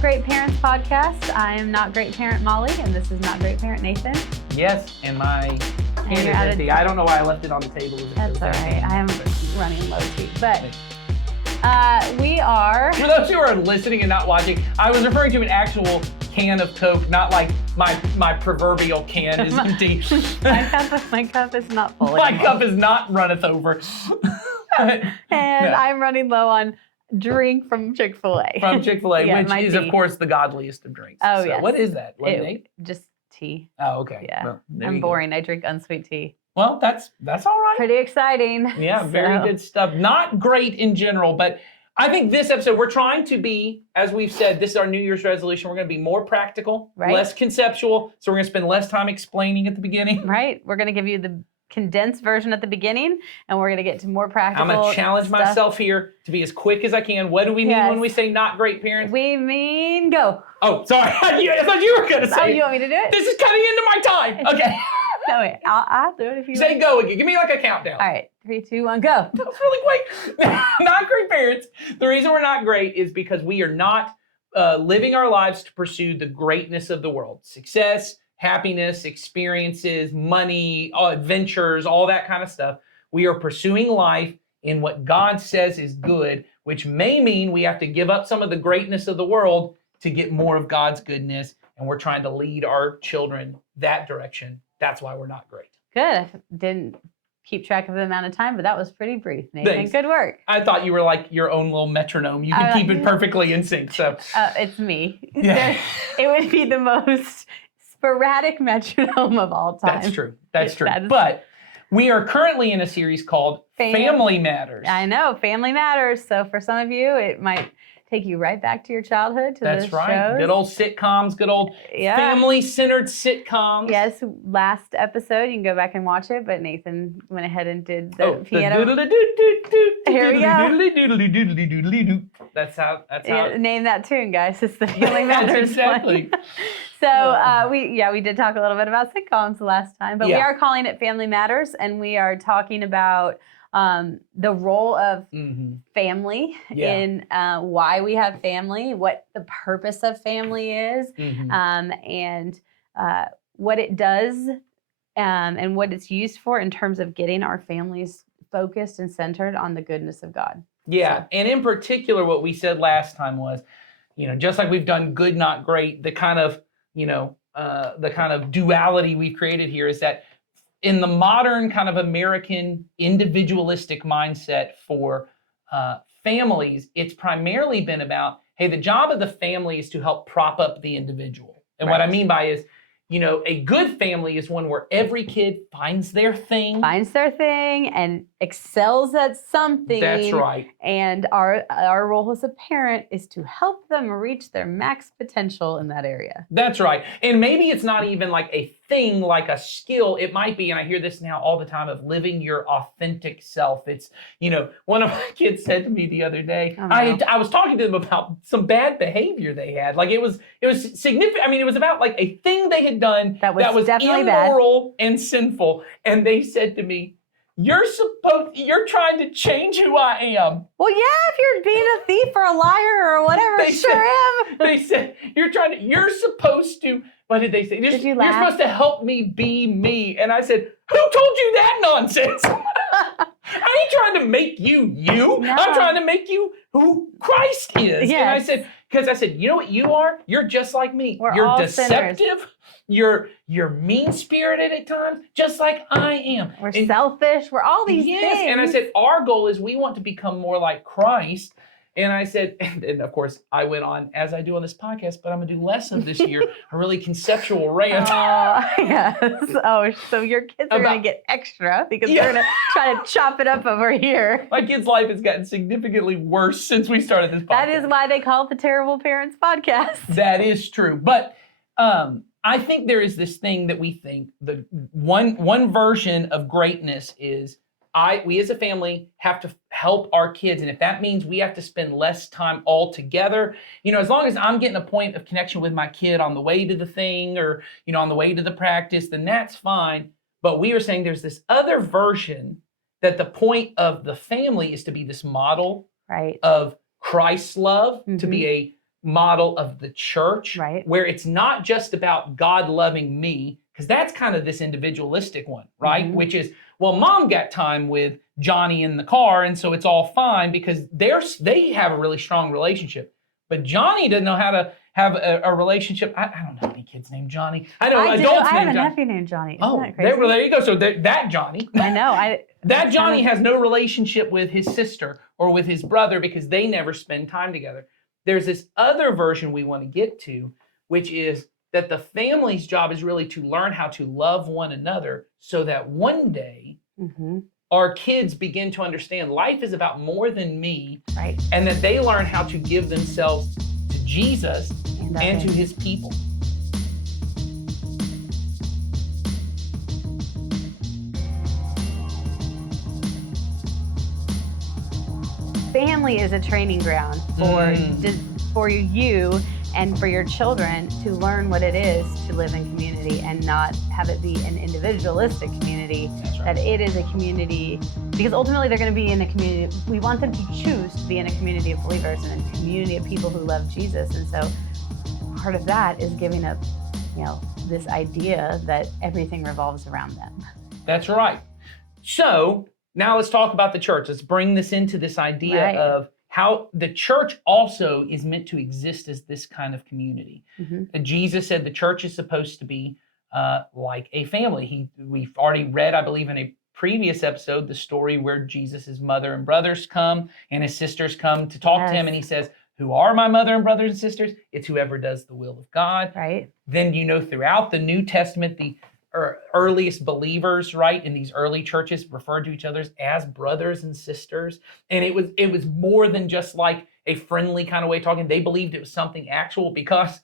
Not Great Parents podcast. I am Not Great Parent Molly, and this is Not Great Parent Nathan. Yes, and my can is empty. I don't know why I left it on the table. That's all right. I am running low too. But we are... For those who are listening and not watching, I was referring to an actual can of Coke, not like my proverbial can is empty. my cup is not full My anymore. cup is not runneth over. I'm running low on drink from Chick-fil-A. From Chick-fil-A, Yeah, which my is, tea. of course, the godliest of drinks. Oh, so yes. What is that? Lemonade? Just tea. Oh, okay. Yeah. Well, there I'm you go. boring. I drink unsweet tea. Well, that's all right. Pretty exciting. Yeah, very So- good stuff. Not great in general, but I think this episode, we're trying to be, as we've said, this is our New Year's resolution. We're going to be more practical, Right. less conceptual. So we're going to spend less time explaining at the beginning. Right? We're going to give you the condensed version at the beginning, and we're going to get to more practical I'm going to challenge stuff. myself here to be as quick as I can. What do we mean Yes. when we say not great parents? We mean go. Oh, sorry. I thought you were going to say Oh, it. you want me to do it? This is cutting into my time. Okay. No, wait. I'll do it if you Say want. go again. Give me like a countdown. All right. 3, 2, 1, go. That was really quick. Not great parents. The reason we're not great is because we are not living our lives to pursue the greatness of the world. Success, happiness, experiences, money, adventures, all that kind of stuff. We are pursuing life in what God says is good, which may mean we have to give up some of the greatness of the world to get more of God's goodness. And we're trying to lead our children that direction. That's why we're not great. Good. I didn't keep track of the amount of time, but that was pretty brief, Nathan. Thanks. Good work. I thought you were like your own little metronome. You can keep it perfectly in sync. So It's me. Yeah. It would be the most sporadic metronome of all time. that's true. That's true. That is- But we are currently in a series called Family Matters. I know. Family matters. So for some of you, it might take you right back to your childhood, to That's the right. shows. Good old sitcoms, good old Yeah. family-centered sitcoms. Yes, last episode, you can go back and watch it, but Nathan went ahead and did the piano. Here we go. That's how. Yeah, name that tune, guys. It's the Family That's Matters exactly. one. So we did talk a little bit about sitcoms last time, but we Yeah. are calling it Family Matters, and we are talking about the role of Mhm. family Yeah. in why we have family, what the purpose of family is, Mhm. and what it does, and what it's used for in terms of getting our families focused and centered on the goodness of God. Yeah, and in particular, what we said last time was, just like we've done good, not great, the kind of, the kind of duality we've created here is that in the modern kind of American individualistic mindset for families, it's primarily been about, hey, the job of the family is to help prop up the individual. And what I Right. mean by is, a good family is one where every kid finds their thing. Finds their thing and excels at something. That's right. And our role as a parent is to help them reach their max potential in that area. That's right. And maybe it's not even like a thing, like a skill. It might be, and I hear this now all the time, of living your authentic self. It's, one of my kids said to me the other day, Oh, no. I was talking to them about some bad behavior they had. Like it was significant. I mean, it was about like a thing they had done That was definitely bad. immoral and sinful. And they said to me, you're trying to change who I am. Well, yeah, if you're being a thief or a liar or whatever, They sure am. They said, you're supposed to, what did they say? Did you You're laugh? supposed to help me be me. And I said, who told you that nonsense? I ain't trying to make you. No. I'm trying to make you who Christ is. Yes. And I said, because I said, you know what you are? You're just like me. We're You're all deceptive. sinners. You're mean-spirited at times, just like I am. We're And- selfish. We're all these yes, things. and I said, our goal is we want to become more like Christ. And I said, and of course, I went on, as I do on this podcast, but I'm going to do less of this year, a really conceptual rant. Oh, yes. Oh, so your kids are going About- to get extra because Yeah. they're going to try to chop it up over here. My kid's life has gotten significantly worse since we started this podcast. That is why they call it the Terrible Parents Podcast. That is true. But I think there is this thing that we think, the one version of greatness is we as a family have to help our kids. And if that means we have to spend less time all together, as long as I'm getting a point of connection with my kid on the way to the thing or, on the way to the practice, then that's fine. But we were saying there's this other version that the point of the family is to be this model Right. of Christ's love, to be a model of the church, Right. where it's not just about God loving me, because that's kind of this individualistic one, right? Mhm. Which is, well, mom got time with Johnny in the car, and so it's all fine because they have a really strong relationship. But Johnny doesn't know how to have a relationship. I don't know any kids named Johnny. I know I do. adults I have named a Johnny. nephew named Johnny. Isn't Oh, that crazy? there you go. So that Johnny. I know. That that's Johnny kind of- has no relationship with his sister or with his brother because they never spend time together. There's this other version we want to get to, which is that the family's job is really to learn how to love one another so that one day Mhm. our kids begin to understand life is about more than me, Right. and that they learn how to give themselves to Jesus and to his people. Family is a training ground for you and for your children to learn what it is to live in community and not have it be an individualistic community. That's right. That it is a community, because ultimately they're going to be in a community. We want them to choose to be in a community of believers and a community of people who love Jesus. And so part of that is giving up, this idea that everything revolves around them. That's right. So now let's talk about the church. Let's bring this into this idea Right. of how the church also is meant to exist as this kind of community. Mhm. Jesus said the church is supposed to be like a family. We've already read, I believe, in a previous episode, the story where Jesus' mother and brothers come and his sisters come to talk to him, Yes. and he says, "Who are my mother and brothers and sisters? It's whoever does the will of God." Right. Then, throughout the New Testament, the earliest believers, right, in these early churches referred to each other as brothers and sisters. And it was more than just like a friendly kind of way of talking. They believed it was something actual, because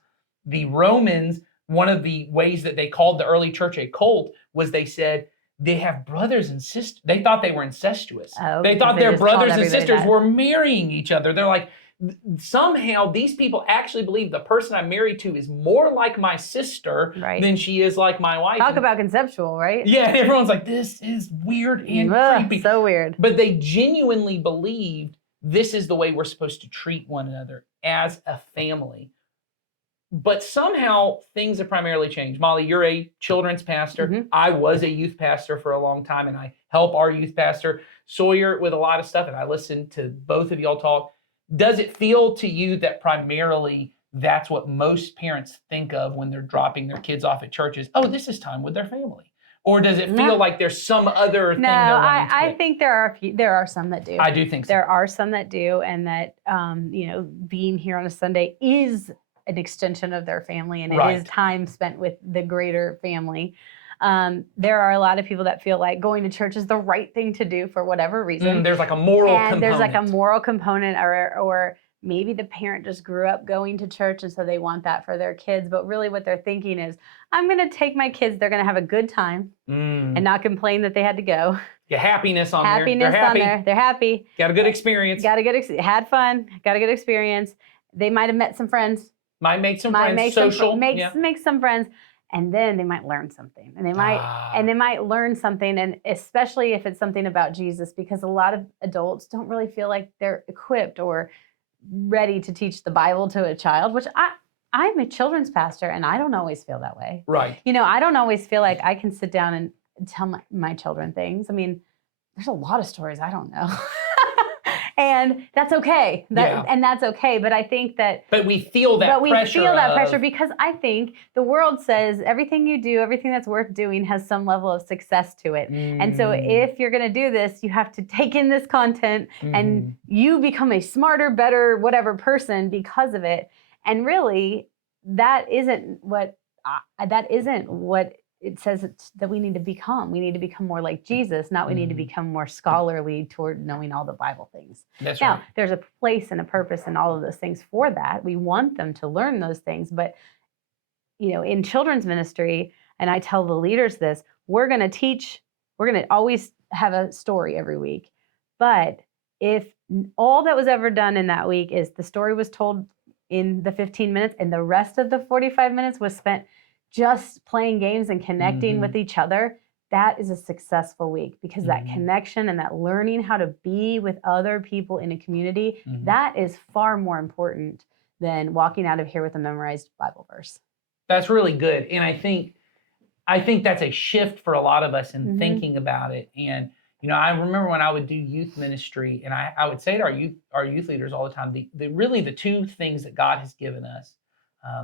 the Romans, one of the ways that they called the early church a cult was they said they have brothers and sisters. They thought they were incestuous. Oh, They because thought they their just called brothers and everybody sisters that. were marrying each other. They're like, somehow these people actually believe the person I'm married to is more like my sister Right. than she is like my wife. Talk about conceptual, right? Yeah, and everyone's like, this is weird and Ugh, creepy. so weird. But they genuinely believed this is the way we're supposed to treat one another as a family. But somehow things have primarily changed. Molly, you're a children's pastor. Mhm. I was a youth pastor for a long time, and I help our youth pastor Sawyer with a lot of stuff, and I listen to both of y'all talk. Does it feel to you that primarily that's what most parents think of when they're dropping their kids off at churches? Oh, this is time with their family. Or does it feel No. like there's some other thing No, they're wanting to I get? think there are some that do. I do think so. There are some that do, and that being here on a Sunday is an extension of their family, and it is Right. time spent with the greater family. There are a lot of people that feel like going to church is the right thing to do for whatever reason. There's like a moral And component. there's like a moral component, or maybe the parent just grew up going to church and so they want that for their kids. But really what they're thinking is, I'm going to take my kids, they're going to have a good time and not complain that they had to go. Yeah, happiness on Happiness there. They're happy. on there. They're happy. Got a good experience. Had fun. Got a good experience. They might have met some friends. Might make some Might friends. make Social. make some friends, and then they might learn something, and they might learn something, and especially if it's something about Jesus, because a lot of adults don't really feel like they're equipped or ready to teach the Bible to a child. Which I'm a children's pastor, and I don't always feel that way. Right. I don't always feel like I can sit down and tell my children things. I mean, there's a lot of stories I don't know. And that's okay. And that's okay. But I think that. But we feel that pressure. Because I think the world says everything you do, everything that's worth doing has some level of success to it. And so if you're going to do this, you have to take in this content and you become a smarter, better, whatever person because of it. And really, that isn't what it says that we need to become. We need to become more like Jesus, not we need to become more scholarly toward knowing all the Bible things. That's Now, right. there's a place and a purpose and all of those things for that. We want them to learn those things. But, in children's ministry, and I tell the leaders this, we're going to always have a story every week. But if all that was ever done in that week is the story was told in the 15 minutes and the rest of the 45 minutes was spent just playing games and connecting with each other, that is a successful week, because that connection and that learning how to be with other people in a community, that is far more important than walking out of here with a memorized Bible verse. That's really good. And I think that's a shift for a lot of us in Mhm. thinking about it. And I remember when I would do youth ministry, and I would say to our youth leaders all the time, really the two things that God has given us.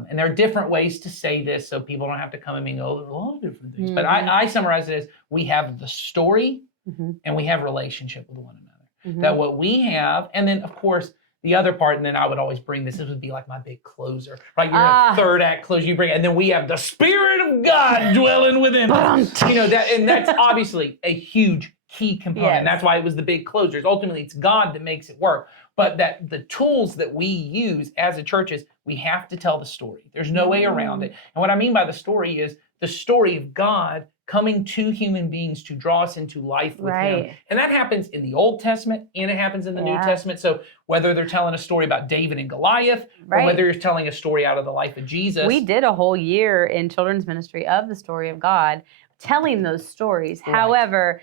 And there are different ways to say this, so people don't have to come at me and go, there's a lot of different things. But Mhm. I summarize it as we have the story Mhm. and we have relationship with one another. Mhm. That what we have, and then of course the other part, and then I would always bring this would be like my big closer, right? You're a third act close, you bring, and then we have the Spirit of God dwelling within us. That, and that's obviously a huge key component. Yes. That's why it was the big closers. Ultimately, it's God that makes it work. But that the tools that we use as a church is we have to tell the story. There's no way around it. And what I mean by the story is the story of God coming to human beings to draw us into life with him. And that happens in the Old Testament and it happens in the New Testament. So whether they're telling a story about David and Goliath, or whether you're telling a story out of the life of Jesus. We did a whole year in children's ministry of the story of God, telling those stories. Right. However,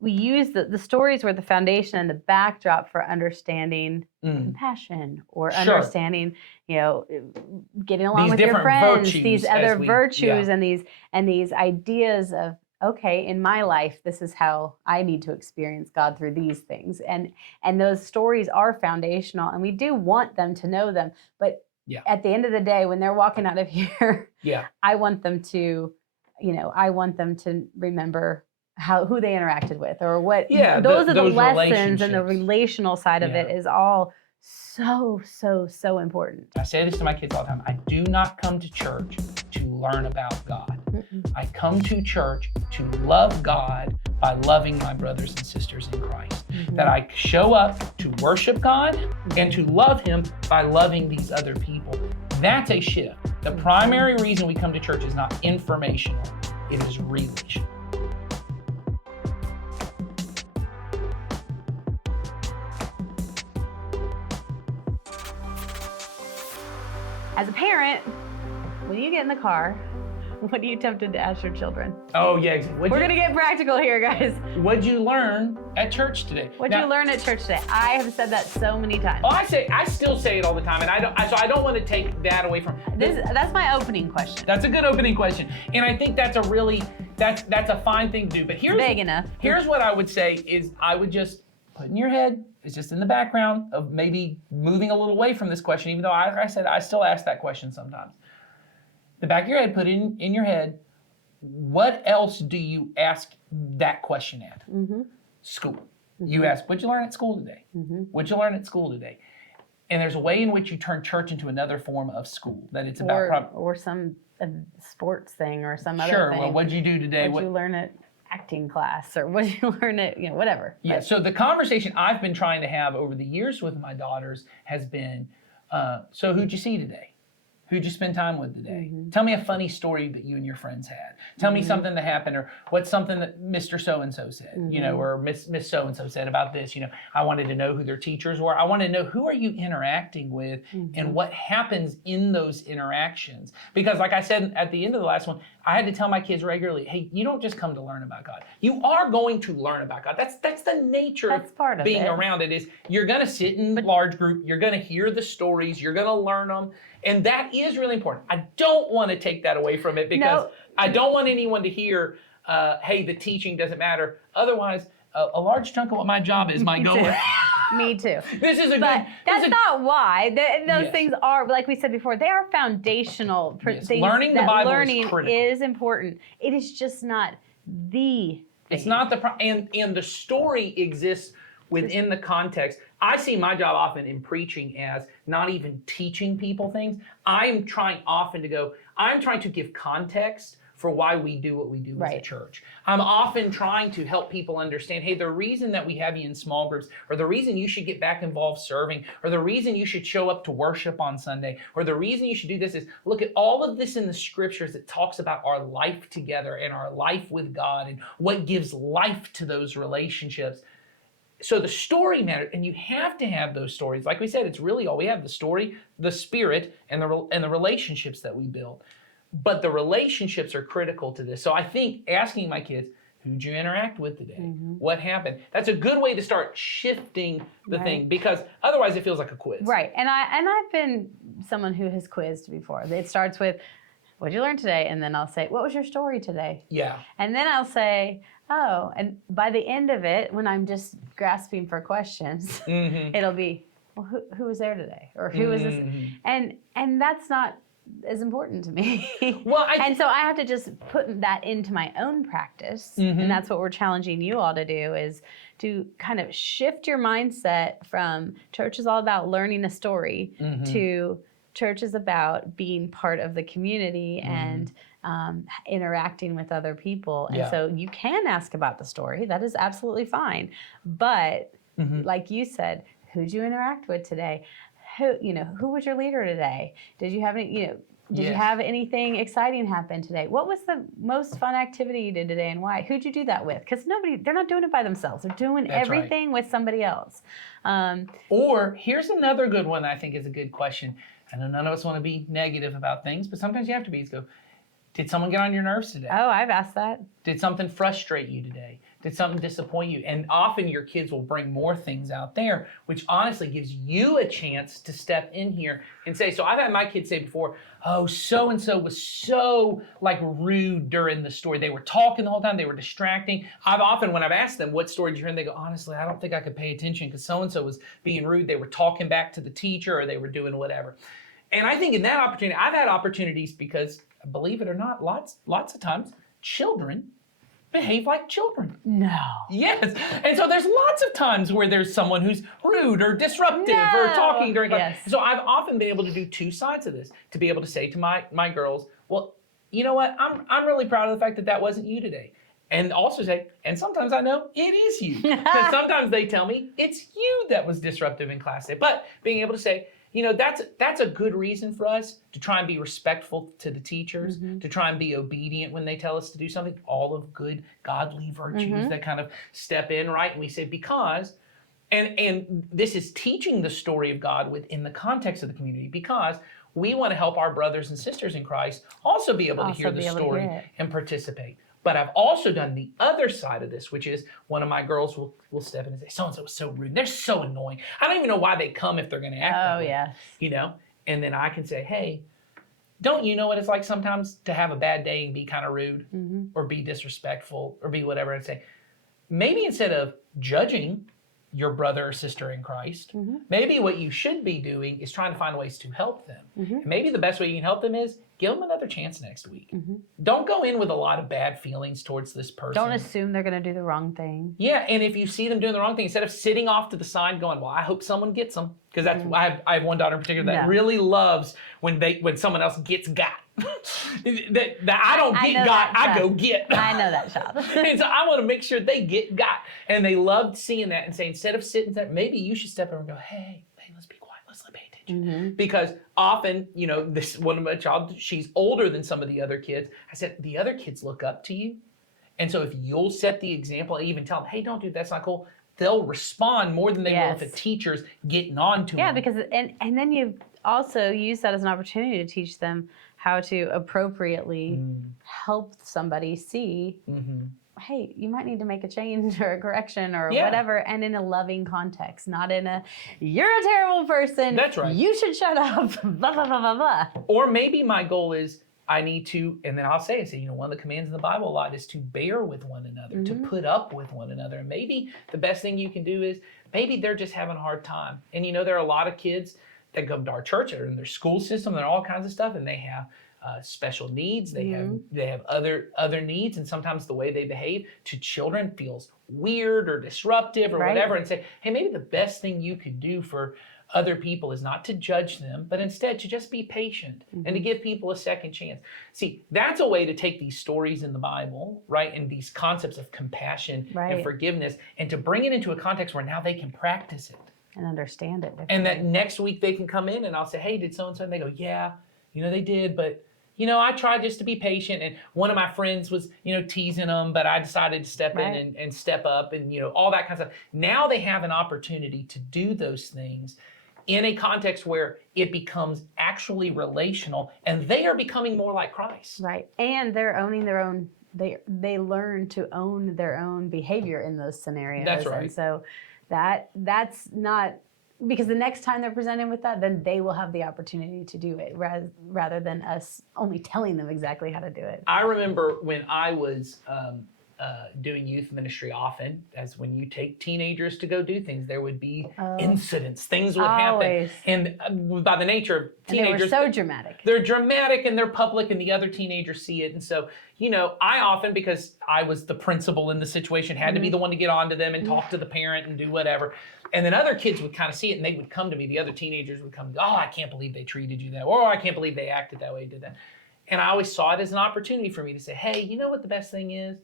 we use the stories were the foundation and the backdrop for understanding compassion or understanding, getting along with your friends, these other virtues and these ideas of, okay, in my life, this is how I need to experience God through these things. And those stories are foundational and we do want them to know them. But at the end of the day, when they're walking out of here, I want them to, remember who they interacted with or what. Those are the lessons, and the relational side of it is all so important. I say this to my kids all the time. I do not come to church to learn about God. I come to church to love God by loving my brothers and sisters in Christ. That I show up to worship God and to love him by loving these other people. That's a shift. The primary reason we come to church is not informational, it is relational. As a parent, when you get in the car, what are you tempted to ask your children? Oh, yeah. We're going to get practical here, guys. What'd you learn at church today? What'd you learn at church today? I have said that so many times. Oh, I still say it all the time, and I don't want to take that away from that's my opening question. That's a good opening question, and I think that's a fine thing to do. But big enough. Here's what I would say is I would just put in your head. It's just in the background of maybe moving a little away from this question, even though I said I still ask that question sometimes. The back of your head, put in your head, what else do you ask that question at? School. You ask, what'd you learn at school today? What'd you learn at school today? And there's a way in which you turn church into another form of school, that it's about... Or some sports thing or some other thing. Sure, well, what'd you do today? What'd you learn at acting class, or what did you learn at, whatever. Yeah, so the conversation I've been trying to have over the years with my daughters has been, so who'd you see today? Who'd you spend time with today? Tell me a funny story that you and your friends had. Tell me something that happened, or what's something that Mr. So-and-so said, or Miss So-and-so said about this. I wanted to know who their teachers were. I wanted to know who are you interacting with and what happens in those interactions. Because like I said at the end of the last one, I had to tell my kids regularly, hey, you don't just come to learn about God. You are going to learn about God. That's the nature of being around it, is you're going to sit in large group, you're going to hear the stories, you're going to learn them. And that is really important. I don't want to take that away from it, because I don't want anyone to hear, hey, the teaching doesn't matter. Otherwise, a large chunk of what my job is might go away. Me too. But that's not why. Those things are, like we said before, they are foundational things. Learning the Bible is important. It is just not the thing. It's not and the story exists within the context. I see my job often in preaching as not even teaching people things. I'm trying to give context for why we do what we do as a church. I'm often trying to help people understand, hey, the reason that we have you in small groups, or the reason you should get back involved serving, or the reason you should show up to worship on Sunday, or the reason you should do this is, look at all of this in the scriptures that talks about our life together and our life with God and what gives life to those relationships. So the story matters, and you have to have those stories. Like we said, it's really all we have: the story, the Spirit, and the relationships that we build. But the relationships are critical to this. So I think asking my kids, Who'd you interact with today? Mhm. What happened? That's a good way to start shifting the Right. thing, because otherwise it feels like a quiz. Right. And I've been someone who has quizzed before. It starts with, what'd you learn today? And then I'll say, what was your story today? Yeah. And then I'll say, oh, and by the end of it, when I'm just grasping for questions, Mm-hmm. it'll be, well, who was there today? Or who was this? Mm-hmm. And that's not as important to me. Well, and so I have to just put that into my own practice. Mhm. And that's what we're challenging you all to do, is to kind of shift your mindset from church is all about learning a story Mhm. to church is about being part of the community Mhm. and interacting with other people. And Yeah. so you can ask about the story. That is absolutely fine. But Mhm. like you said, who'd you interact with today? Who was your leader today? Did you have any, did you Yes. have anything exciting happen today? What was the most fun activity you did today and why? Who'd you do that with? Because they're not doing it by themselves. They're doing That's right. everything with somebody else. Or here's another good one that I think is a good question. I know none of us want to be negative about things, but sometimes you have to be. Go, did someone get on your nerves today? Oh, I've asked that. Did something frustrate you today? Did something disappoint you? And often your kids will bring more things out there, which honestly gives you a chance to step in here and say, so I've had my kids say before, oh, so-and-so was so like rude during the story. They were talking the whole time. They were distracting. I've often, when I've asked them, what story did you hear? And they go, honestly, I don't think I could pay attention because so-and-so was being rude. They were talking back to the teacher or they were doing whatever. And I think in that opportunity, I've had opportunities because, believe it or not, lots of times, children behave like children. No. Yes. And so there's lots of times where there's someone who's rude or disruptive or No. talking during class. Yes. So I've often been able to do two sides of this, to be able to say to my girls, well, you know what? I'm really proud of the fact that that wasn't you today. And also say, and sometimes I know it is you. Because sometimes they tell me it's you that was disruptive in class today. But being able to say, that's a good reason for us to try and be respectful to the teachers, to try and be obedient when they tell us to do something, all of good godly virtues that kind of step in, right? And we say, because, and this is teaching the story of God within the context of the community, because we want to help our brothers and sisters in Christ also be able to hear the story and participate. But I've also done the other side of this, which is one of my girls will step in and say, so-and-so was so rude. They're so annoying. I don't even know why they come if they're going to act that way. Yes. And then I can say, hey, don't you know what it's like sometimes to have a bad day and be kind of rude or be disrespectful or be whatever, and say, maybe instead of judging your brother or sister in Christ, maybe what you should be doing is trying to find ways to help them. And maybe the best way you can help them is give them another chance next week. Don't go in with a lot of bad feelings towards this person. Don't assume they're going to do the wrong thing. Yeah, and if you see them doing the wrong thing, instead of sitting off to the side going, well, I hope someone gets them, because that's I have one daughter in particular that really loves when someone else gets got. that I don't get got, I go get. I know that, child. And so I want to make sure they get got. And they loved seeing that and say, instead of sitting there, maybe you should step over and go, hey, let's be quiet, let's pay attention. Because often, this one of my child, she's older than some of the other kids. I said, the other kids look up to you. And so if you'll set the example and even tell them, hey, don't do that, that's not cool, they'll respond more than they will if the teacher's getting on to them. Yeah, because, and then you also use that as an opportunity to teach them how to appropriately help somebody see, hey, you might need to make a change or a correction or whatever, and in a loving context, not in a, you're a terrible person. That's right. You should shut up, blah, blah, blah, blah, blah. Or maybe my goal is, I need to, and then I'll say, one of the commands in the Bible a lot is to bear with one another, to put up with one another. And maybe the best thing you can do is, maybe they're just having a hard time. And there are a lot of kids that come to our church or in their school system and all kinds of stuff, and they have special needs. They have other needs, and sometimes the way they behave to children feels weird or disruptive or whatever. And say, hey, maybe the best thing you could do for other people is not to judge them, but instead to just be patient and to give people a second chance. See, that's a way to take these stories in the Bible, right, and these concepts of compassion and forgiveness, and to bring it into a context where now they can practice it. And understand it. And that next week they can come in and I'll say, hey, did so-and-so? And they go, yeah, they did, but I tried just to be patient, and one of my friends was, teasing them, but I decided to step in and step up and, all that kind of stuff. Now they have an opportunity to do those things in a context where it becomes actually relational, and they are becoming more like Christ. Right. And they're owning their own they learn to own their own behavior in those scenarios. That's right. And so that's not, because the next time they're presented with that, then they will have the opportunity to do it rather than us only telling them exactly how to do it. I remember when I was doing youth ministry often, as when you take teenagers to go do things, there would be incidents, things would happen. And by the nature of teenagers, they were so dramatic. They're dramatic and they're public and the other teenagers see it. And so, I often, because I was the principal in the situation, had to be the one to get on to them and talk to the parent and do whatever. And then other kids would kind of see it and they would come to me. The other teenagers would come, oh, I can't believe they treated you that way. Or I can't believe they acted that way, did that. And I always saw it as an opportunity for me to say, hey, you know what the best thing is?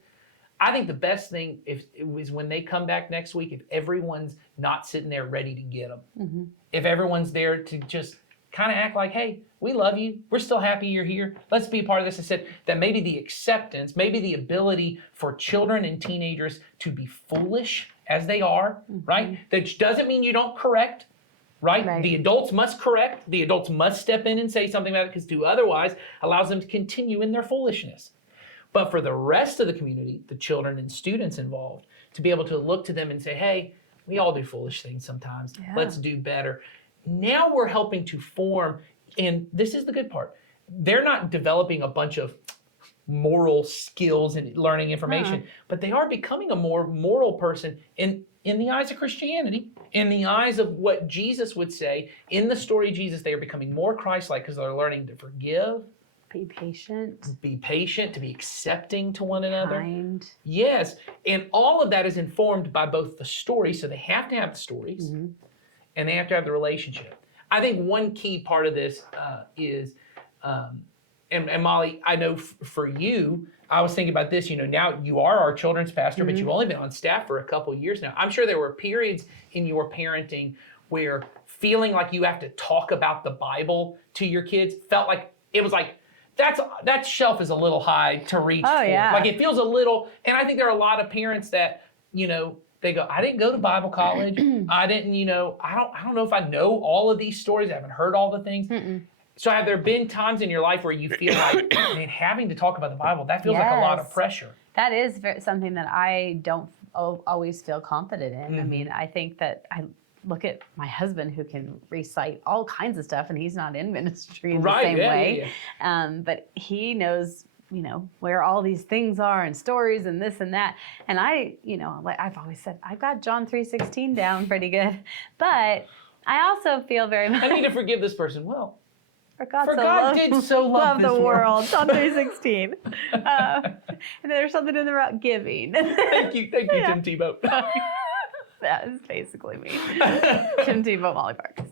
I think the best thing is when they come back next week, if everyone's not sitting there ready to get them. Mm-hmm. If everyone's there to just kind of act like, hey, we love you. We're still happy you're here. Let's be a part of this. I said that maybe the acceptance, maybe the ability for children and teenagers to be foolish as they are, right? That doesn't mean you don't correct, right? The adults must correct. The adults must step in and say something about it, because to otherwise allows them to continue in their foolishness. But for the rest of the community, the children and students involved, to be able to look to them and say, hey, we all do foolish things sometimes. Yeah. Let's do better. Now we're helping to form, and this is the good part, they're not developing a bunch of moral skills and learning information, but they are becoming a more moral person in the eyes of Christianity, in the eyes of what Jesus would say. In the story of Jesus, they are becoming more Christ-like because they're learning to forgive, be patient, to be accepting to one another. Kind. Yes, and all of that is informed by both the story, so they have to have the stories, and they have to have the relationship. I think one key part of this is, and Molly, I know for you, I was thinking about this, now you are our children's pastor, but you've only been on staff for a couple of years now. I'm sure there were periods in your parenting where feeling like you have to talk about the Bible to your kids felt like, it was like, that shelf is a little high to reach for. Yeah. Like it feels a little, and I think there are a lot of parents that, they go, I didn't go to Bible college. I didn't, I don't know if I know all of these stories. I haven't heard all the things. So have there been times in your life where you feel like, man, having to talk about the Bible, that feels like a lot of pressure? That is something that I don't always feel confident in. I mean, I think that I look at my husband, who can recite all kinds of stuff, and he's not in ministry in the same way. Yeah. But he knows, where all these things are and stories and this and that. And like I've always said, I've got John 3:16 down pretty good. But I also feel very much, I need to forgive this person. Well, for God did so love the world. John 3:16. And there's something in there about giving. Thank you, Tim Tebow. That is basically me. Tim Tebow, Molly Parks.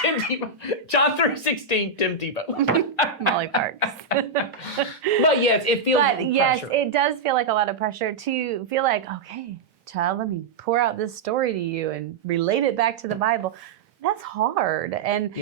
Tim Tebow. John 3:16, Tim Tebow. Molly Parks. But yes, it feels like pressure. Yes, it does feel like a lot of pressure to feel like, okay, child, let me pour out this story to you and relate it back to the Bible. That's hard. And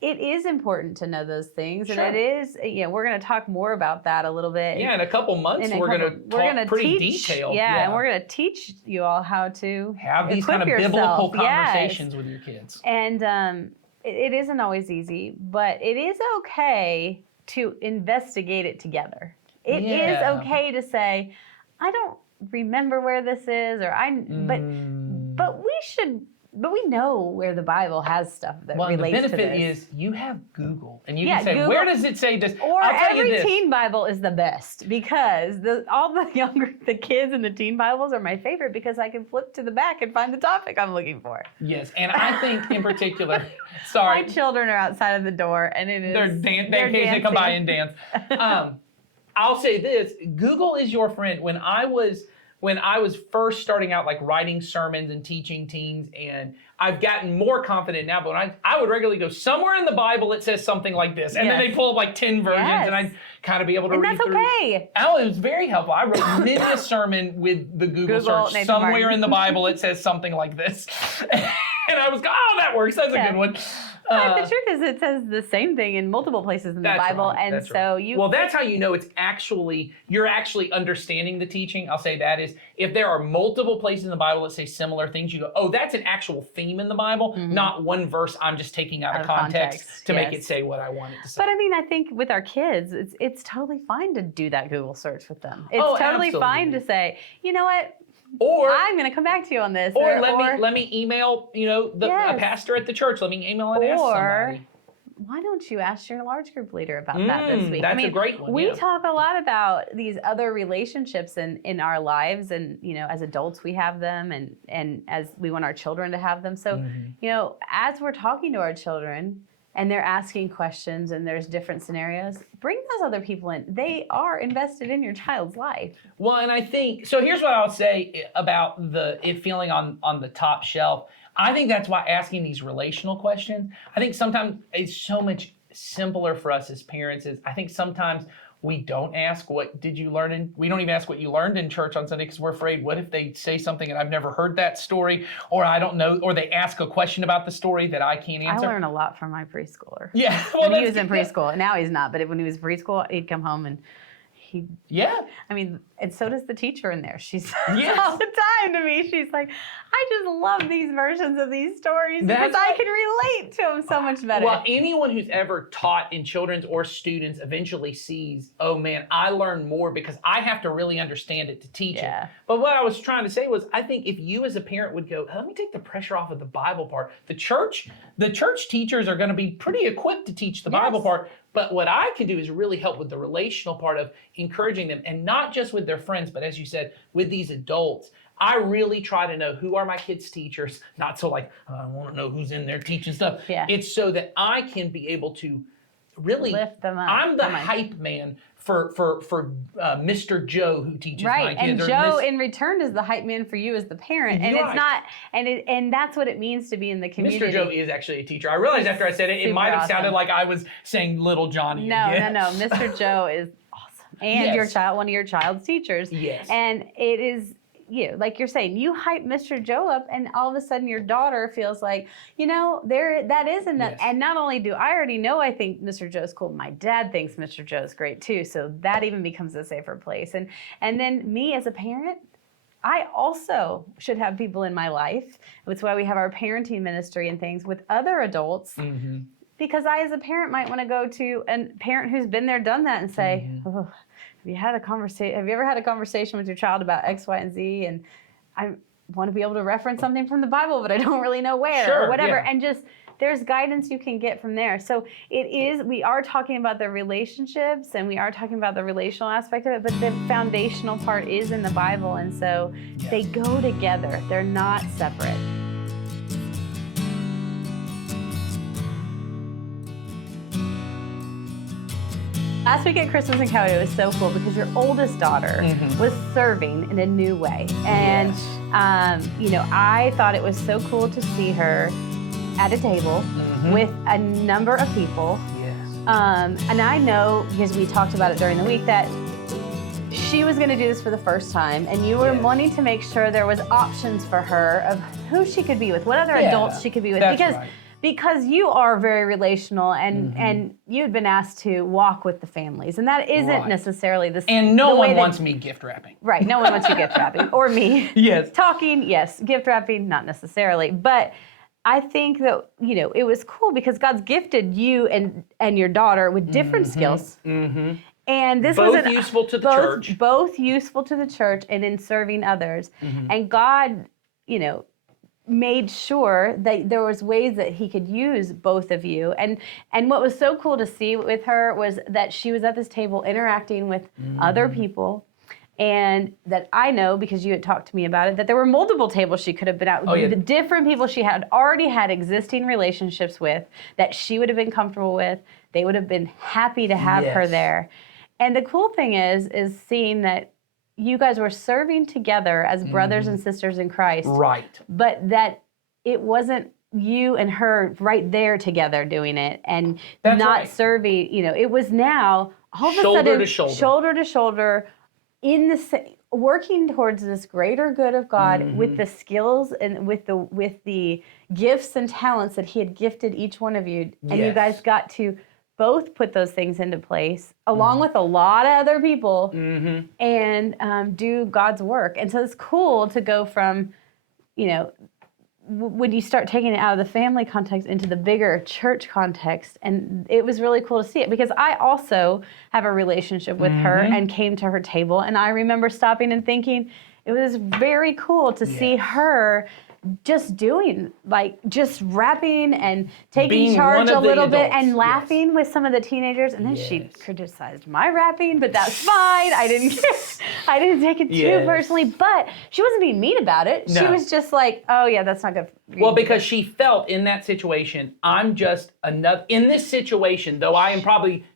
it is important to know those things. And it is, we're going to talk more about that a little bit. Yeah, in a couple months, we're going to talk pretty detailed. Yeah, and we're going to teach you all how to have these kind of biblical conversations with your kids. And it isn't always easy, but it is okay to investigate it together. It is okay to say, I don't remember where this is, but we know where the Bible has stuff that relates to this. The benefit is you have Google, and you can say, Google, where does it say this? Or every teen Bible is the best, because all the kids in the teen Bibles are my favorite, because I can flip to the back and find the topic I'm looking for. Yes, and I think in particular, sorry. My children are outside of the door, and it is. They're dancing. They come by and dance. I'll say this, Google is your friend. When I was first starting out, like writing sermons and teaching teens, and I've gotten more confident now, but I would regularly go, somewhere in the Bible it says something like this. And then they pull up like 10 versions, and I'd kind of be able to read through. And that's okay. Oh, it was very helpful. I wrote many a sermon with the Google search. Nathan somewhere Martin. In the Bible it says something like this. And I was, that works. That's a good one. But the truth is, it says the same thing in multiple places in the That's Bible, right, and that's so right. you. Well, that's how you know you're actually understanding the teaching. I'll say that is if there are multiple places in the Bible that say similar things, you go, oh, that's an actual theme in the Bible, not one verse I'm just taking out of context to make it say what I want it to say. But I mean, I think with our kids, it's totally fine to do that Google search with them. It's Oh, totally fine absolutely. to say, you know what, Or I'm going to come back to you on this. Or let me email, a Yes. pastor at the church. Let me email and ask somebody. Why don't you ask your large group leader about that this week? That's a great one. We yeah. talk a lot about these other relationships in our lives, and as adults we have them, and as we want our children to have them. So, as we're talking to our children and they're asking questions and there's different scenarios, bring those other people in. They are invested in your child's life. Well, and I think so. Here's what I'll say about it feeling on the top shelf. I think that's why asking these relational questions, I think sometimes it's so much simpler for us as parents. I think sometimes we don't ask what did you learn we don't even ask what you learned in church on Sunday because we're afraid what if they say something and I've never heard that story, or I don't know, or they ask a question about the story that I can't answer. I learn a lot from my preschooler. Yeah. When he was in preschool. Now he's not, but when he was in preschool, he'd come home and and so does the teacher in there. She's all the time to me. She's like, I just love these versions of these stories because I can relate to them so much better. Well, anyone who's ever taught in children's or students eventually sees, oh man, I learn more because I have to really understand it to teach it. But what I was trying to say was, I think if you as a parent would go, let me take the pressure off of the Bible part. The church teachers are going to be pretty equipped to teach the Bible part. But what I can do is really help with the relational part of encouraging them, and not just with their friends, but as you said, with these adults. I really try to know who are my kids' teachers, not so like, I want to know who's in there teaching stuff. Yeah. It's so that I can be able to really lift them up. I'm the hype man for Mr. Joe who teaches my kids. And Joe in return is the hype man for you as the parent. And it's not, and that's what it means to be in the community. Mr. Joe is actually a teacher. I realized after I said it, it might have sounded like I was saying little Johnny. No. Mr. Joe is awesome. And one of your child's teachers. Yes. And it is, like you're saying, you hype Mr. Joe up, and all of a sudden your daughter feels like, that is enough. Yes. And not only do I already know I think Mr. Joe's cool, my dad thinks Mr. Joe's great too. So that even becomes a safer place. And then me as a parent, I also should have people in my life. That's why we have our parenting ministry and things with other adults. Mm-hmm. Because I, as a parent, might want to go to a parent who's been there, done that, and say, have you ever had a conversation with your child about X, Y, and Z? And I want to be able to reference something from the Bible, but I don't really know where or whatever. Yeah. And just there's guidance you can get from there. So we are talking about the relationships and we are talking about the relational aspect of it, but the foundational part is in the Bible. And so they go together. They're not separate. Last week at Christmas in Coweta, it was so cool because your oldest daughter was serving in a new way. And, I thought it was so cool to see her at a table with a number of people. Yes. And I know, because we talked about it during the week, that she was going to do this for the first time. And you were wanting to make sure there was options for her of who she could be with, what other adults she could be with. Because you are very relational and you had been asked to walk with the families. And that isn't necessarily the same. And no one wants me gift wrapping. Right. No one wants you gift wrapping. Or me. Yes. Talking, yes. Gift wrapping, not necessarily. But I think that, it was cool because God's gifted you and your daughter with different skills. Mm-hmm. And this was useful to the church. Both useful to the church and in serving others. Mm-hmm. And God, made sure that there was ways that he could use both of you. And what was so cool to see with her was that she was at this table interacting with other people. And that I know, because you had talked to me about it, that there were multiple tables she could have been at with the different people she had already had existing relationships with that she would have been comfortable with. They would have been happy to have her there. And the cool thing is seeing that you guys were serving together as brothers and sisters in Christ. Right. But that it wasn't you and her right there together doing it and serving, it was now all of a sudden shoulder to shoulder in the working towards this greater good of God Mm-hmm. with the skills and with the gifts and talents that He had gifted each one of you, and you Yes. guys got to both put those things into place along with a lot of other people Mm-hmm. and do God's work. And so it's cool to go from, when you start taking it out of the family context into the bigger church context. And it was really cool to see it because I also have a relationship with her and came to her table. And I remember stopping and thinking it was very cool to see her just doing, just rapping and taking Being charge one a of the little bit adults, and yes. laughing with some of the teenagers. And then she Yes. criticized my rapping, but that's fine. I didn't take it too Yes. personally, but she wasn't being mean about it. She No. was just like, oh yeah, that's not good for you. Well, because she felt in that situation, I'm just another, in this situation, though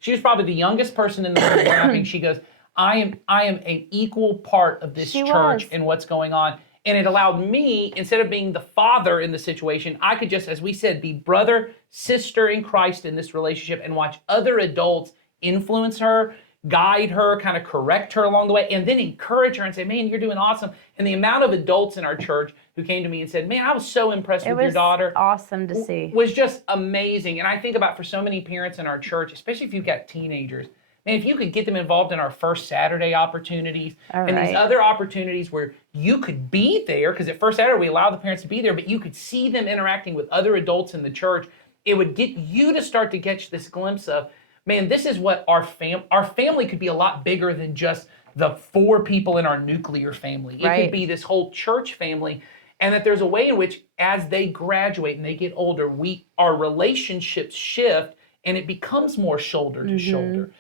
she was probably the youngest person in the room rapping, she goes, I am an equal part of this She church was. and what's going on. And it allowed me, instead of being the father in the situation, I could just, as we said, be brother, sister in Christ in this relationship and watch other adults influence her, guide her, kind of correct her along the way, and then encourage her and say, man, you're doing awesome. And the amount of adults in our church who came to me and said, man, I was so impressed it with your was daughter. awesome to see. Was just amazing. And I think about for so many parents in our church, especially if you've got teenagers, man, if you could get them involved in our First Saturday opportunities All and these right. other opportunities where you could be there, because at First Saturday we allow the parents to be there, but you could see them interacting with other adults in the church, it would get you to start to catch this glimpse of, man, this is what our family could be a lot bigger than just the 4 people in our nuclear family. It Right. could be this whole church family. And that there's a way in which, as they graduate and they get older, our relationships shift and it becomes more shoulder to shoulder,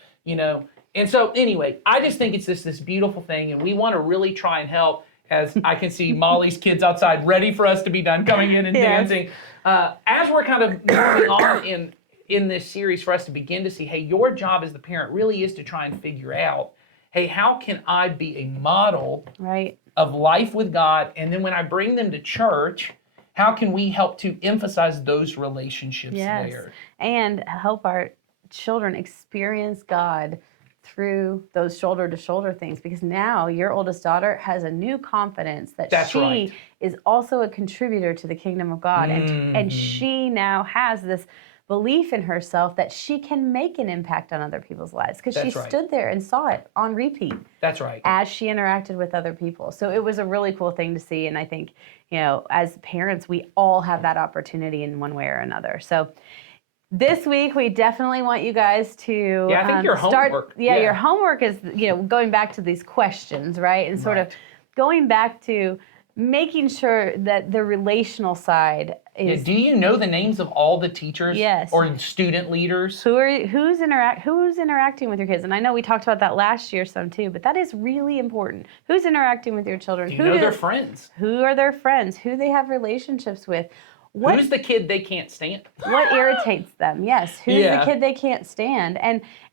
And so, anyway, I just think it's this beautiful thing, and we want to really try and help. As I can see Molly's kids outside, ready for us to be done, coming in and Yes. dancing. As we're kind of moving on in this series, for us to begin to see, hey, your job as the parent really is to try and figure out, hey, how can I be a model Right. of life with God, and then when I bring them to church, how can we help to emphasize those relationships Yes. there? And help our children experience God through those shoulder to shoulder things, because now your oldest daughter has a new confidence that That's she right. is also a contributor to the kingdom of God, and she now has this belief in herself that she can make an impact on other people's lives because she That's right. stood there and saw it on repeat That's right. as she interacted with other people. So it was a really cool thing to see. And I think, as parents, we all have that opportunity in one way or another. So this week, we definitely want you guys to Yeah, I think your homework. Your homework is, going back to these questions, right? And sort of Right. going back to making sure that the relational side Yeah, is do you know the names of all the teachers Yes. or student leaders? who's interacting with your kids. And I know we talked about that last year some too, but that is really important. Who's interacting with your children? Do you know their friends? Who are their friends? Who they have relationships with? Who's the kid they can't stand? What irritates them? Yes. Who's Yeah. the kid they can't stand?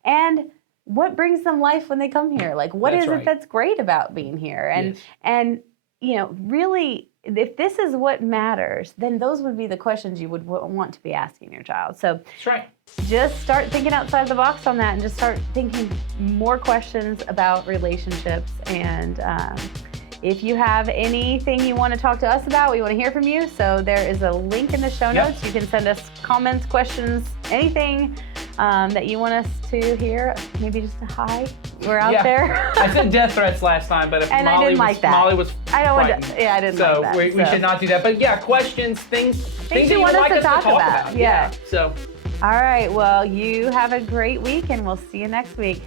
And what brings them life when they come here? Like, what That's is right. it that's great about being here? Yes. And really, if this is what matters, then those would be the questions you would want to be asking your child. So That's right. just start thinking outside the box on that and just start thinking more questions about relationships. And if you have anything you want to talk to us about, we want to hear from you. So there is a link in the show Yep. notes. You can send us comments, questions, anything that you want us to hear. Maybe just a hi. We're out Yeah. there. I said death threats last time, but if And I Molly didn't was, like that. Molly was I don't want frightened. to. Yeah, I didn't So like that. we should not do that. But yeah, questions, things that you want us like to us talk to talk about. about. Yeah. So All right. Well, you have a great week, and we'll see you next week.